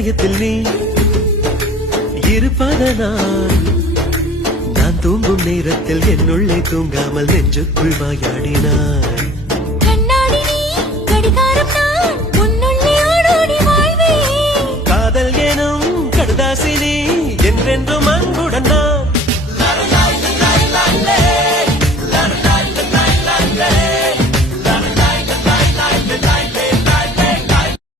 இதயத்தில் நீ இருப்பதனால் நான் தூங்கும் நேரத்தில் என்னுள்ளே தூங்காமல் நெஞ்சுக்குள் வாயாடினாய். கண்ணாடி நீ கடிகாரம் நான் உன்னுள்ளே ஓடோடி வாழ்வே. காதல் எனும் கடுதாசி நீ என்றென்றும்